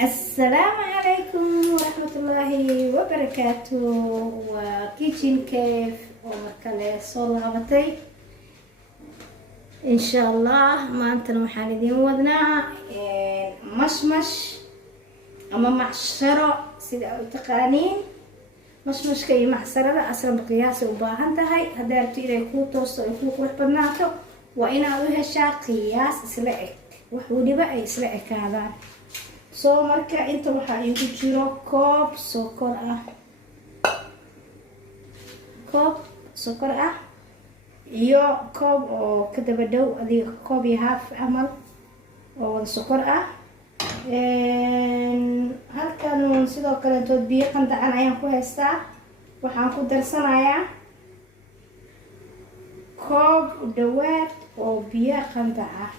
السلام عليكم ورحمة الله وبركاته. وكيتشن كيف ومركلة صلاة إن شاء الله. ما أنت محاندين ودنا مشمش أما معشرة سيدا تقانين مشمش كي معشرة أصلا بقياس وباهن هاي هدارتي إلى كوتوس ويكوك وحبناته وإن أوها شا قياس إسلائك وحودي بقى إسلائك هذا soo marka inta waxaa igu jiro koob sokor ah iyo koob oo ka daba dhow adiga koob iyo haaf camal oo wada sokor ah. halkan sidoo kale intood biyo qandacan ayaan ku haystaa. waxaan ku darsanayaa koob dhawaad oo biyo qandac ah,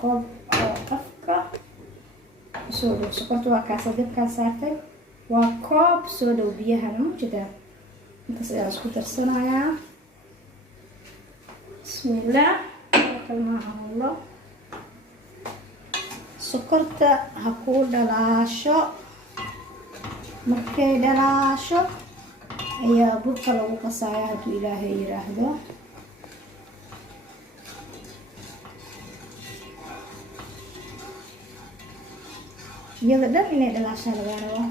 koob oo afka soo dhow sokorta waa kaasa dabkaa saartay, waa koob soo dhow biyahana mujida intaas ayaan isku darsanayaa. bismillaah kalmahalo sokorta ha kuu dhalaasho, markay dhalaasho ayaa burka lagu qasaaya hadduu ilaahay yiraahdo. iyada dhan inay dhalaashaa laga rabo.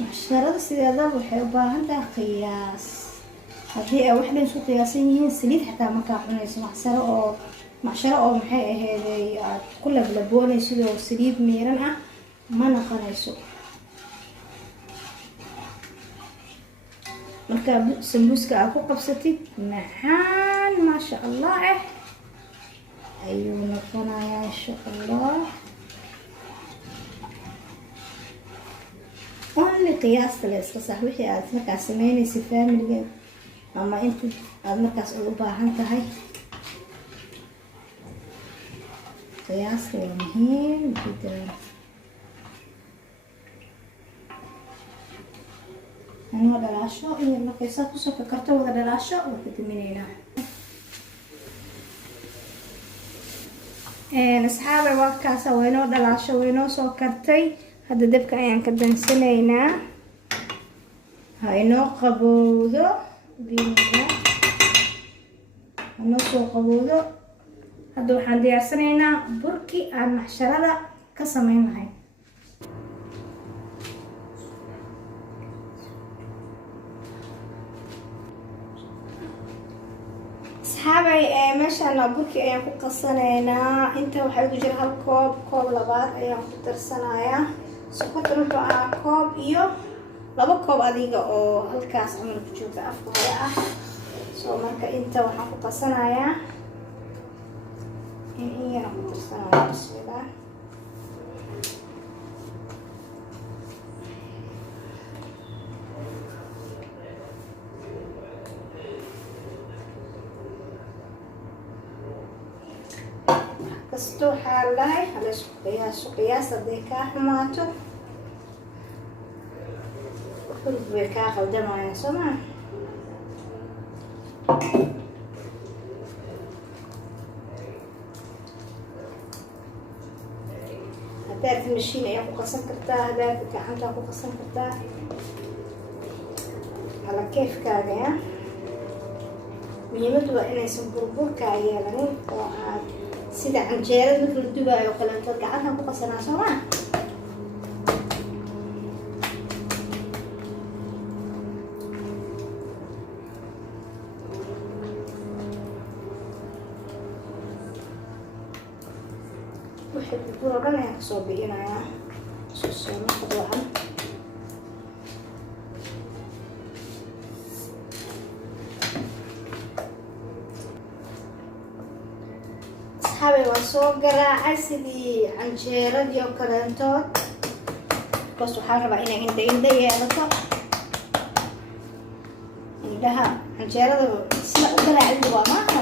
macsharada sideedaba waxay u baahan tahay qiyaas. haddii ay wax dhan isku qiyaasan yihiin saliid xataa markaa cunayso macsharo oo maxay aheeday aad ku lablaboonayso sidoo saliid miiran ah ma noqonayso. marka sambuuska aad ku qabsatid macaan maasha allah ayuu noqonayaa insha allah. only qiyaasta la iska sax wixii aad markaas sameynaysa faamiliga ama inta aad markaas ugu baahan tahay. qiyaasta waa muhiim jiddan. anoo dhalaasho iyo markaysaa kusoo kakarto wada dhalaasho waa ka daminaynaa. asxaabe waa kaasa waynoo dhalaasho waynoo soo kartay. hadda dabka ayaan ka dansanaynaa ha inoo qabowdo biyaha hanoo soo qabowdo. hadda waxaan diyaarsanaynaa burkii aan macsharada ka samayn lahayn. asxaabay meeshaan burkii ayaan ku qasanaynaa. inta waxaa igu jira hal koob labaad ayaan ku darsanayaa. sokortan wuxuu ahaa koob iyo laba koob adiga oo halkaas camal ku joogta afka hore ah. soo marka inta waxaan ku qasanayaa in iyana ku darsanayaa. bismillaah kasto waxaa lahay halaysku qiyaas hadday kaa xumaato kulub way kaa qaldamayaan soo maa. haddaad mashiin ayaa ku qasan kartaa, haddaad gacantaa ku qasan kartaa ala keefkaaga ya. muhiimadu waa inaysan burburkaa yeelanin oo aad sida canjeerada marka la dubaayo oo kaleeto gacantan ku qasanaa soo maa. wixii burbur oo dhan ayaan kasoo bixinayaa soo noqdoocan. waa soo garaacay sidii canjeeradii oo kaleentood. bas waxaan rabaa inay indha yeelato. indhaha canjeerada sida u garaacdi waa maaha.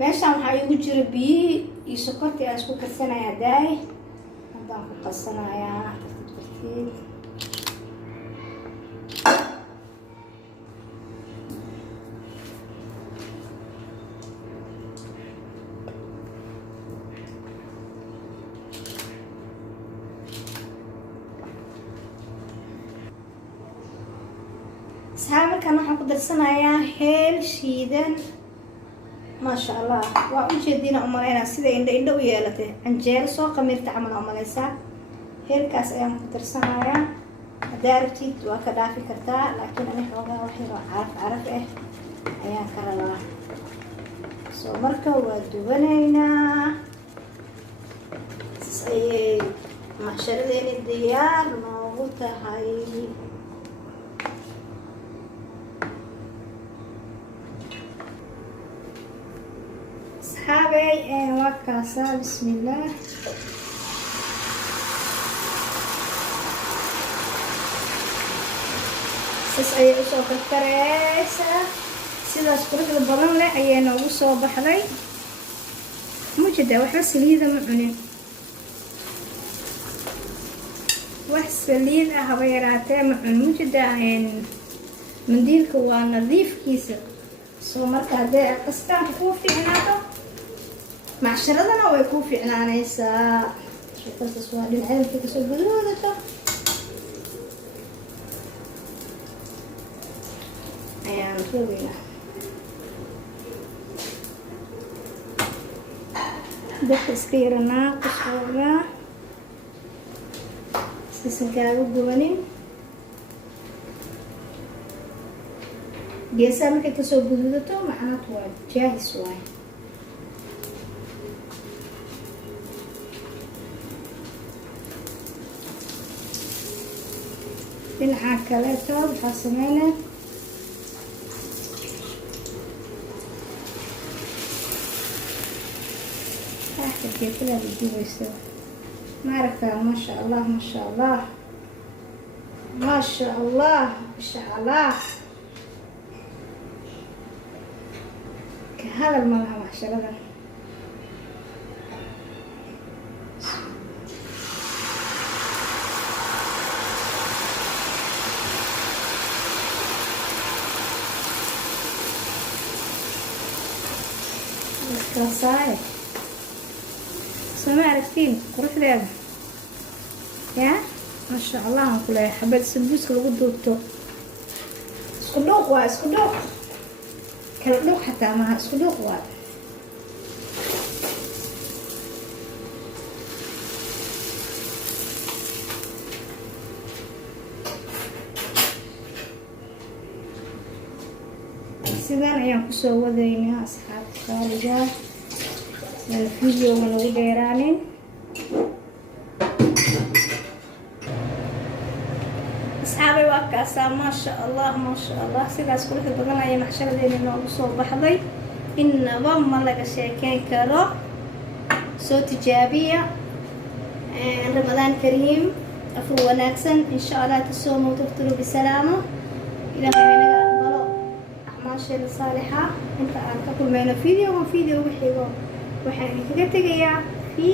meeshaan waxaa igu jira biyihii iyo sokortii aan isku karsanayaa daay. haddaan ku qasanayaa tartiib asxaabi kan waxaan ku darsanayaa heel shiidan maasha allah waa u jeedina umaleynaa sida indho u yeelatay canjeero soo qamiirta camal umaleysaa heelkaas ayaan ku darsanayaa haddaa rabtid waa ka dhaafi kartaa laakiin ani xoogaa wax yaroo caraf ah ayaan ka rabaa soo marka waa dubanaynaa ayay macsharadeeni diyaar noogu tahay asxaabey waa kaasaa bismillaah sas ayay usoo karkareysaa sidaas quruxda badan leh ayay noogu soo baxday mujida waxba saliida ma cunin wax saliid ah haba yaraatee ma cunin mujida mandiilka waa nadiifkiisa soo marka haddee qastaanka kuu fiicnaato macsharadana way kuu fiicnaanaysaa sheekadaas waa dhinaceedka kasoo gudahoodato ayaan rogaynaa dadka iska yaranaa qashoogaa sisan kaaga gubanin geesaha markay kasoo guduudato macnaatu waa jaahis waay dhinaca kaleeto waxaa sameynaa geekada ladubaysa maaragtaa maasha allah maasha allah maasha allah maasha allah ka hadal ma laha macsharadan kaasaaye سمع عرفتين قروح لعبة يا ما شاء الله كلها حبات سمبوس كل قد دوبتو اسكدوق وا اسكدوق كالدوق حتى ما اسكدوق وا سيدان ايام كسو ودينا اصحاب خارجة الفيديو من وديرانين أصحابي وكاسا ما شاء الله ما شاء الله سيداس كل بدن أي محشر ديني نوgu soo baxday inaba ma laga sheekeyn karo soo tijaabiya رمضان كريم عفو wanaagsan إن شاء الله تصوموا وتفطروا بسلامة إلى غيرنا قبلوا أعمال صالحة أنت كل ما فيديو وفيديو بحيوه waxaan kaga tegayaa fi